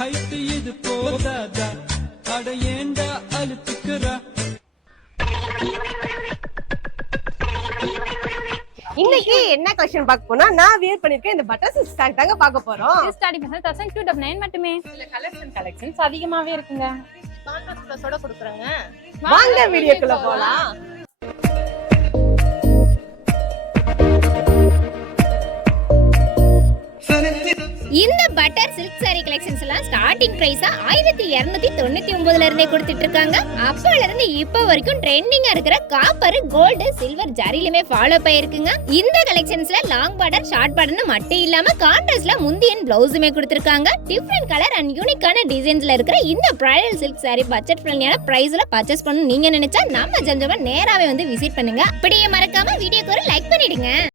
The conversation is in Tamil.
ஹைட் இது போதாதா அட ஏண்டா அழுத்துக்கிறா. இன்னைக்கு என்ன கலெக்ஷன் பார்க்க போனா நான் வியர் பண்ணிருக்கேன் இந்த பட்டர் சில்க் சாரி தாங்க பார்க்க போறோம். ஸ்டார்டிங் 1299 மட்டுமே. இல்ல கலெக்ஷன்ஸ் அதிகமாவே இருக்குங்க. கான்ட்ராஸ்ட்ல கொடுக்குறாங்க. வாங்க வீடியோக்குள்ள போலாம். இந்த பட்டர் சில்க் சாரி கலெக்ஷன்ஸ் எல்லாம் ஸ்டார்டிங் பிரைஸா 1299ல இருந்தே கொடுத்துட்டு இருக்காங்க. அப்பல இருந்து இப்ப வரைக்கும் ட்ரெண்டிங்கா இருக்கிற காப்பர், கோல்டு, சில்வர் ஜரிலுமே ஃபாலோ பண்ணிருக்குங்க. இந்த கலெக்ஷன்ஸ்ல லாங் பார்டர், ஷார்ட் பார்டர்னு மட்டும் இல்லாம கான்ட்ராஸ்ட்ல முந்தியன் பிளவுஸுமே கொடுத்திருக்காங்க. டிஃபரண்ட் கலர் அண்ட் யூனிக்கான டிசைன்ஸ்ல இருக்கிற இந்த பிரைடல் சில்க் சாரி பட்ஜெட் ஃப்ரெண்ட்லியான பிரைஸ்ல பர்ச்சேஸ் பண்ணனும் நீங்க நினைச்சா நம்ம ஜம்ஜம நேராவே வந்து விசிட் பண்ணுங்க. அப்படியே மறக்காம வீடியோக்கு ஒரு லைக் பண்ணிடுங்க.